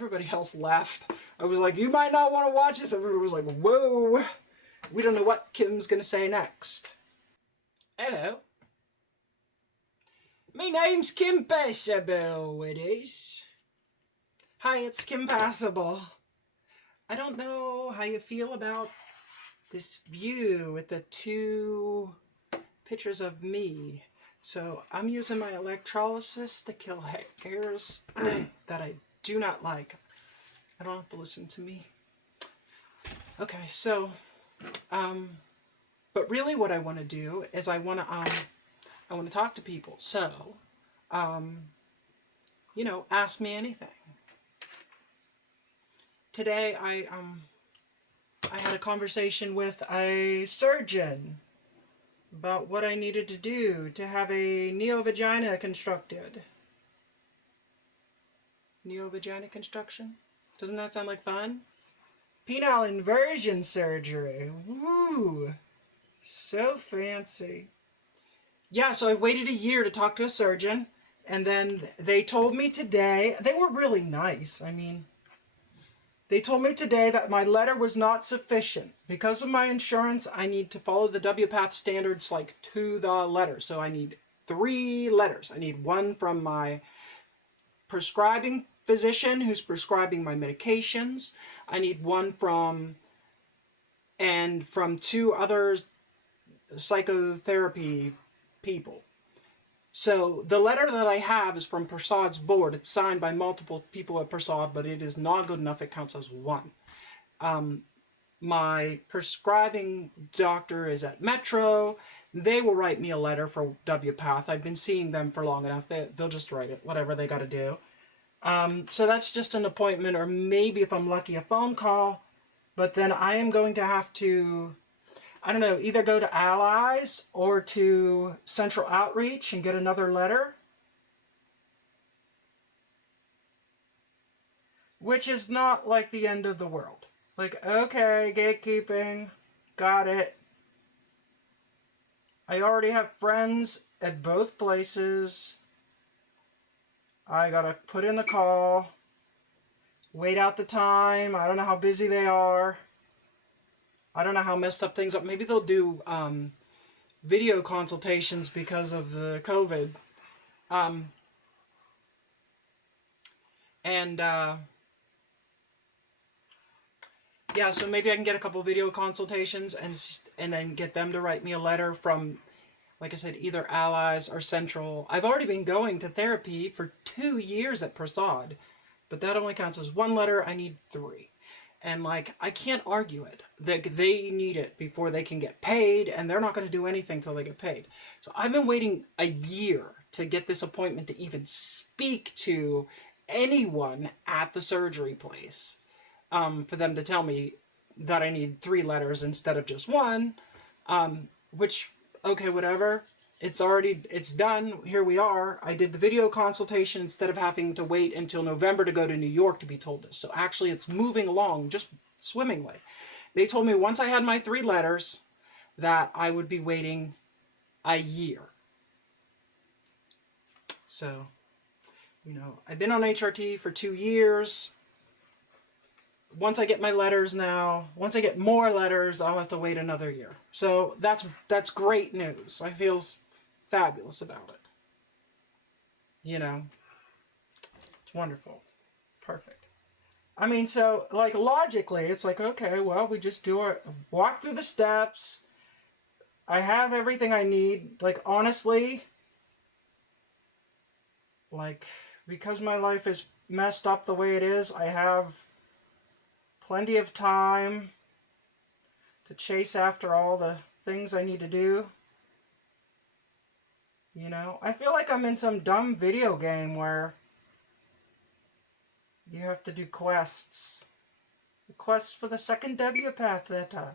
Everybody else left. I was like, you might not want to watch this. Everybody was like, whoa. We don't know what Kim's going to say next. Hello. My name's Kim Passable, it is. Hi, it's Kim Passable. I don't know how you feel about this view with the two pictures of me. So I'm using my electrolysis to kill hairs that I do not like. I don't have to listen to me. Okay, so, but really what I want to do is I want to talk to people. So, you know, ask me anything. Today I had a conversation with a surgeon about what I needed to do to have a neovagina constructed. Neovagina construction? Doesn't that sound like fun? Penile inversion surgery. Woo! So fancy. Yeah, so I waited a year to talk to a surgeon, and then they told me today, they were really nice. I mean, they told me today that my letter was not sufficient. Because of my insurance, I need to follow the WPATH standards like to the letter. So I need 3 letters. I need one from my prescribing physician who's prescribing my medications. I need one from 2 other psychotherapy people. So the letter that I have is from Prasad's board. It's signed by multiple people at Prasad, but it is not good enough. It counts as 1. My prescribing doctor is at Metro. They will write me a letter for WPATH. I've been seeing them for long enough. They'll just write it, whatever they got to do. So that's just an appointment, or maybe if I'm lucky, a phone call. But then I am going to have to, I don't know, either go to Allies or to Central Outreach and get another letter. Which is not like the end of the world. Like, okay, gatekeeping, got it. I already have friends at both places. I gotta put in the call, wait out the time. I don't know how busy they are. I don't know how messed up things are. Maybe they'll do video consultations because of the COVID. Yeah, so maybe I can get a couple video consultations and then get them to write me a letter from, like I said, either Allies or Central. I've already been going to therapy for 2 years at Prasad, but that only counts as 1 letter. I need 3. And, like, I can't argue it. They need it before they can get paid, and they're not going to do anything till they get paid. So I've been waiting a year to get this appointment to even speak to anyone at the surgery place, for them to tell me that I need 3 letters instead of just 1, which, okay, whatever. It's done. Here we are. I did the video consultation instead of having to wait until November to go to New York to be told this. So actually it's moving along just swimmingly. They told me once I had my 3 letters that I would be waiting a year. So, you know, I've been on HRT for 2 years. Once I get my letters now, once I get more letters, I'll have to wait another year. So that's great news. I feel fabulous about it. You know, it's wonderful. Perfect. I mean, so, like, logically, it's like, okay, well, we just do it, walk through the steps. I have everything I need. Like, honestly, like, because my life is messed up the way it is, I have plenty of time to chase after all the things I need to do. You know, I feel like I'm in some dumb video game where you have to do quests. The quest for the second WPATH letter.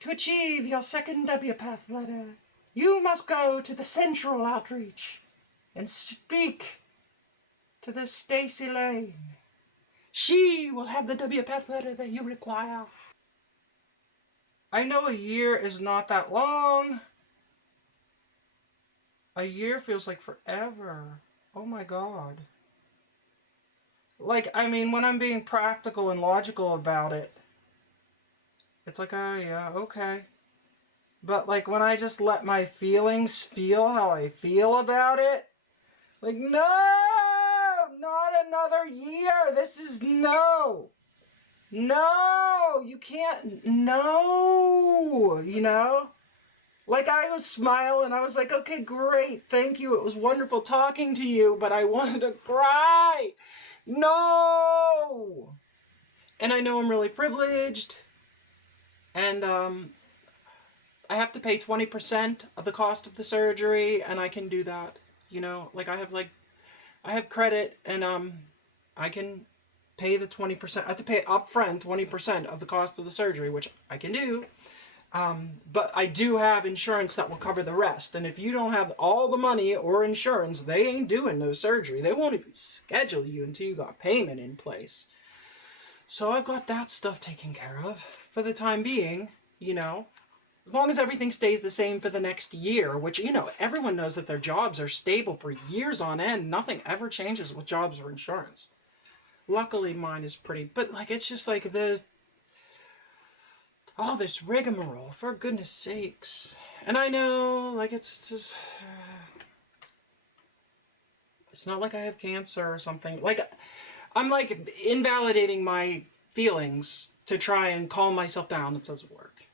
To achieve your second WPATH letter, you must go to the Central Outreach and speak to the Stacy Lane. She will have the WPATH letter that you require. I know a year is not that long. A year feels like forever. Oh my God. Like, I mean, when I'm being practical and logical about it, it's like, oh yeah, okay. But like when I just let my feelings feel how I feel about it, like, no, not another year. This is no. No, you can't. No, you know? Like I was smiling. I was like, okay, great. Thank you. It was wonderful talking to you, but I wanted to cry. No. And I know I'm really privileged. And I have to pay 20% of the cost of the surgery, and I can do that. You know, like I have credit, and I can pay the 20%. I have to pay upfront 20% of the cost of the surgery, which I can do. But I do have insurance that will cover the rest. And if you don't have all the money or insurance, they ain't doing no surgery. They won't even schedule you until you got payment in place. So I've got that stuff taken care of for the time being, you know. As long as everything stays the same for the next year, which, you know, everyone knows that their jobs are stable for years on end. Nothing ever changes with jobs or insurance. Luckily, mine is pretty, but like, it's just like all this rigmarole, for goodness sakes. And I know, like, it's just, it's not like I have cancer or something. Like, I'm like invalidating my feelings to try and calm myself down. It doesn't work.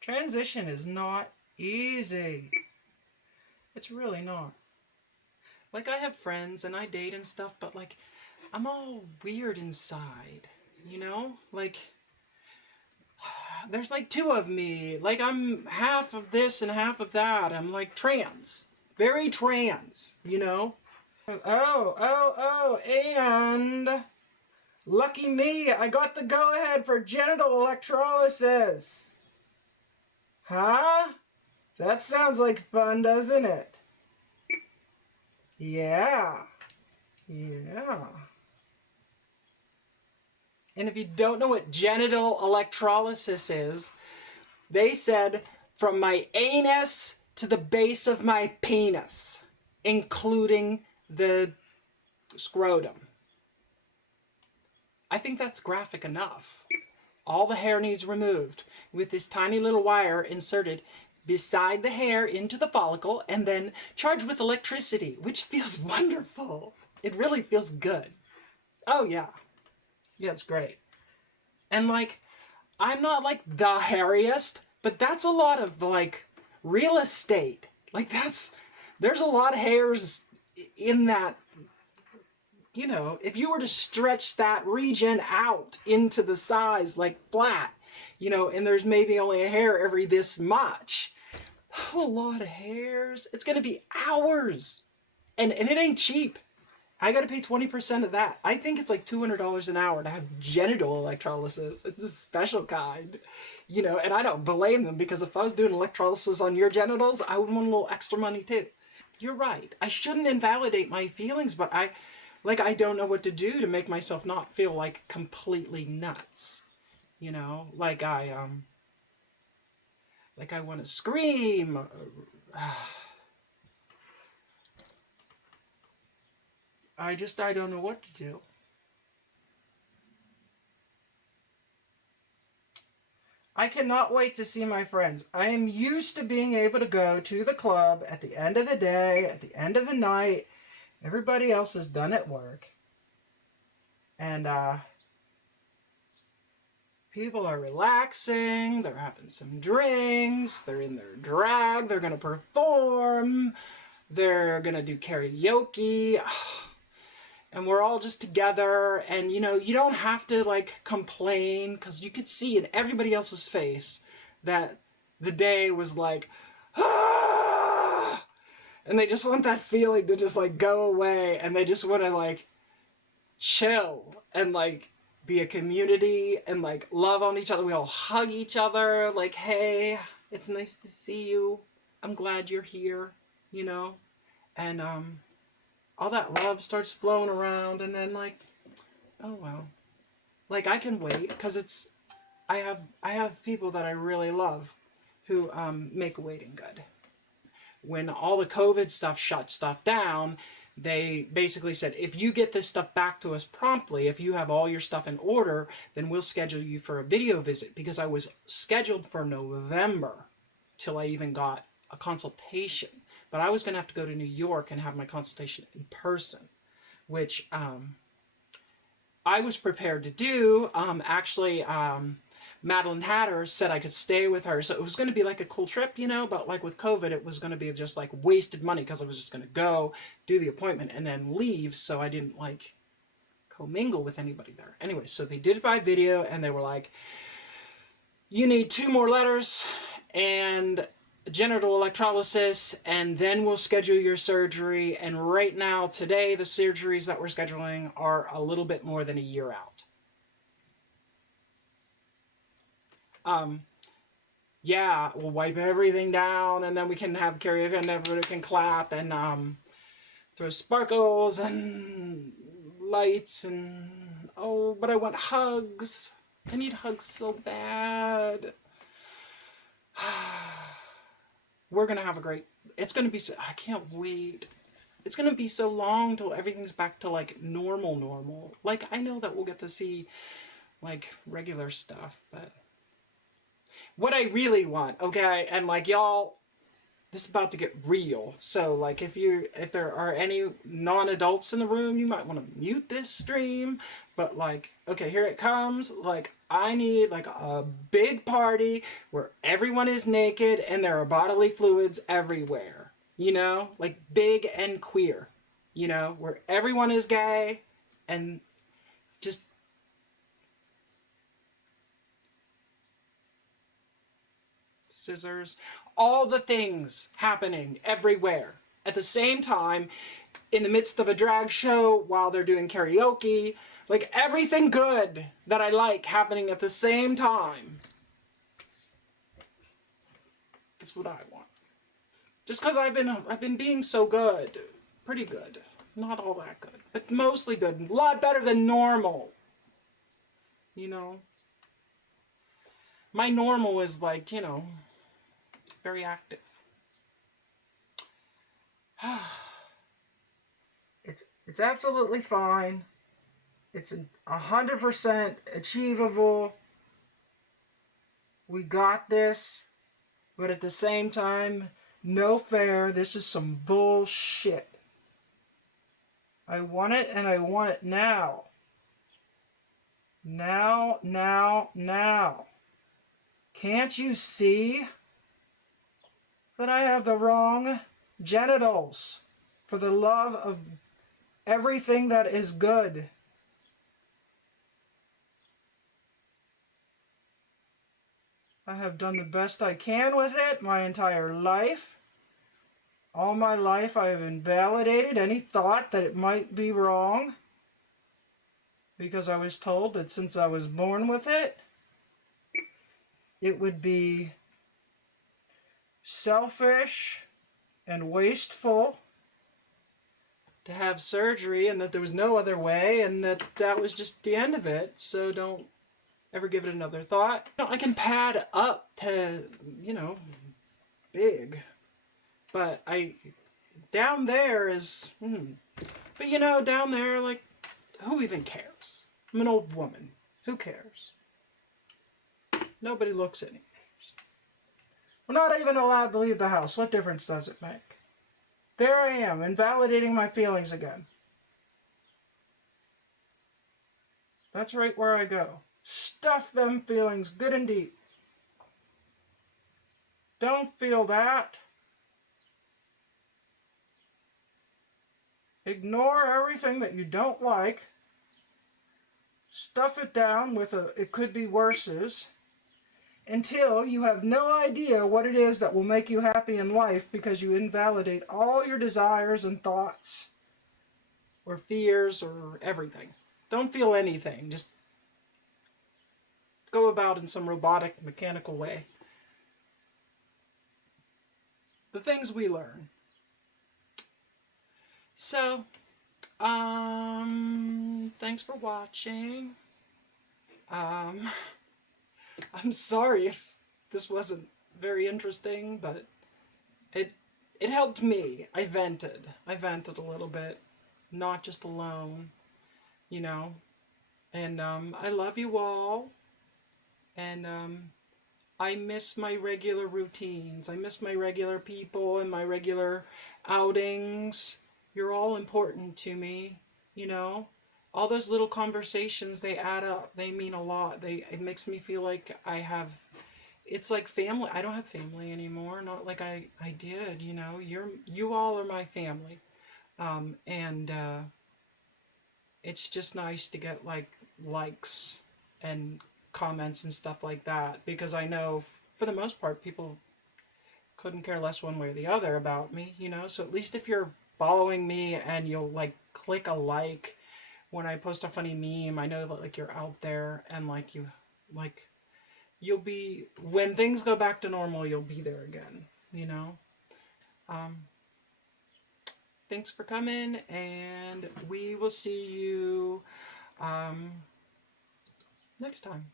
Transition is not easy. It's really not. Like, I have friends and I date and stuff, but like, I'm all weird inside, you know? Like, there's like two of me. Like, I'm half of this and half of that. I'm like trans. Very trans, you know? And lucky me, I got the go-ahead for genital electrolysis. Huh? That sounds like fun, doesn't it? Yeah. Yeah. And if you don't know what genital electrolysis is, they said from my anus to the base of my penis, including the scrotum. I think that's graphic enough. All the hair needs removed with this tiny little wire inserted beside the hair into the follicle and then charged with electricity, which feels wonderful. It really feels good. Oh yeah. Yeah, it's great. And like, I'm not like the hairiest, but that's a lot of like real estate. Like there's a lot of hairs in that, you know, if you were to stretch that region out into the size like flat, you know, and there's maybe only a hair every this much, a lot of hairs. It's going to be hours. And it ain't cheap. I got to pay 20% of that. I think it's like $200 an hour to have genital electrolysis. It's a special kind, you know, and I don't blame them because if I was doing electrolysis on your genitals, I would want a little extra money too. You're right. I shouldn't invalidate my feelings, but I don't know what to do to make myself not feel like completely nuts. You know, like I want to scream. I don't know what to do. I cannot wait to see my friends. I am used to being able to go to the club at the end of the day, at the end of the night. Everybody else is done at work. And people are relaxing, they're having some drinks, they're in their drag, they're gonna perform, they're gonna do karaoke. And we're all just together, and you know, you don't have to like complain because you could see in everybody else's face that the day was like, ah! And they just want that feeling to just like go away, and they just want to like chill and like be a community and like love on each other. We all hug each other, like, hey, it's nice to see you. I'm glad you're here, you know, and all that love starts flowing around, and then like, oh well, like I can wait because I have people that I really love who make waiting good. When all the COVID stuff shut stuff down, they basically said, if you get this stuff back to us promptly, if you have all your stuff in order, then we'll schedule you for a video visit, because I was scheduled for November till I even got a consultation. But I was going to have to go to New York and have my consultation in person, which I was prepared to do. Actually, Madeline Hatter said I could stay with her. So it was going to be like a cool trip, you know, but like with COVID, it was going to be just like wasted money, because I was just going to go do the appointment and then leave. So I didn't like commingle with anybody there. Anyway, so they did it by video, and they were like, you need 2 more letters and genital electrolysis, and then we'll schedule your surgery. And right now, today, the surgeries that we're scheduling are a little bit more than a year out. Yeah, we'll wipe everything down, and then we can have karaoke, and everybody can clap, and throw sparkles and lights, and oh, but I want hugs. I need hugs so bad. We're gonna have a great, it's gonna be so, I can't wait. It's gonna be so long till everything's back to like normal. Like, I know that we'll get to see like regular stuff, but what I really want, okay, and like y'all, this is about to get real. So like if there are any non-adults in the room, you might want to mute this stream. But like, okay, here it comes. Like, I need like a big party where everyone is naked and there are bodily fluids everywhere. You know, like big and queer. You know, where everyone is gay and just scissors, all the things happening everywhere at the same time, in the midst of a drag show, while they're doing karaoke, like everything good that I like happening at the same time. That's what I want. Just because I've been being so good, pretty good, not all that good, but mostly good, a lot better than normal. You know, my normal is like, you know, very active. It's absolutely fine. It's 100% achievable. We got this. But at the same time, no fair. This is some bullshit. I want it, and I want it now. Now. Can't you see that I have the wrong genitals for the love of everything that is good? I have done the best I can with it my entire life. All my life I have invalidated any thought that it might be wrong, because I was told that since I was born with it, it would be selfish and wasteful to have surgery, and that there was no other way, and that was just the end of it. So don't ever give it another thought. You know, I can pad up to, you know, big, but down there is, but you know, down there, like, who even cares? I'm an old woman. Who cares? Nobody looks at me. We're not even allowed to leave the house. What difference does it make? There I am, invalidating my feelings again. That's right where I go. Stuff them feelings good and deep. Don't feel that. Ignore everything that you don't like. Stuff it down with it could be worses, until you have no idea what it is that will make you happy in life, because you invalidate all your desires and thoughts or fears or everything. Don't feel anything. Just go about in some robotic, mechanical way. The things we learn. So, thanks for watching. I'm sorry if this wasn't very interesting, but it helped me. I vented a little bit. not just alone, you know. And I love you all. And I miss my regular routines. I miss my regular people and my regular outings. You're all important to me, you know. All those little conversations, they add up. They mean a lot. It makes me feel like I have, it's like family. I don't have family anymore, not like I did, you know. You all are my family. And it's just nice to get like likes and comments and stuff like that, because I know for the most part people couldn't care less one way or the other about me, you know. So at least if you're following me and you'll like click a like when I post a funny meme, I know that like you're out there, and like like you'll be, when things go back to normal, you'll be there again, you know. um Thanks for coming, and we will see you um next time.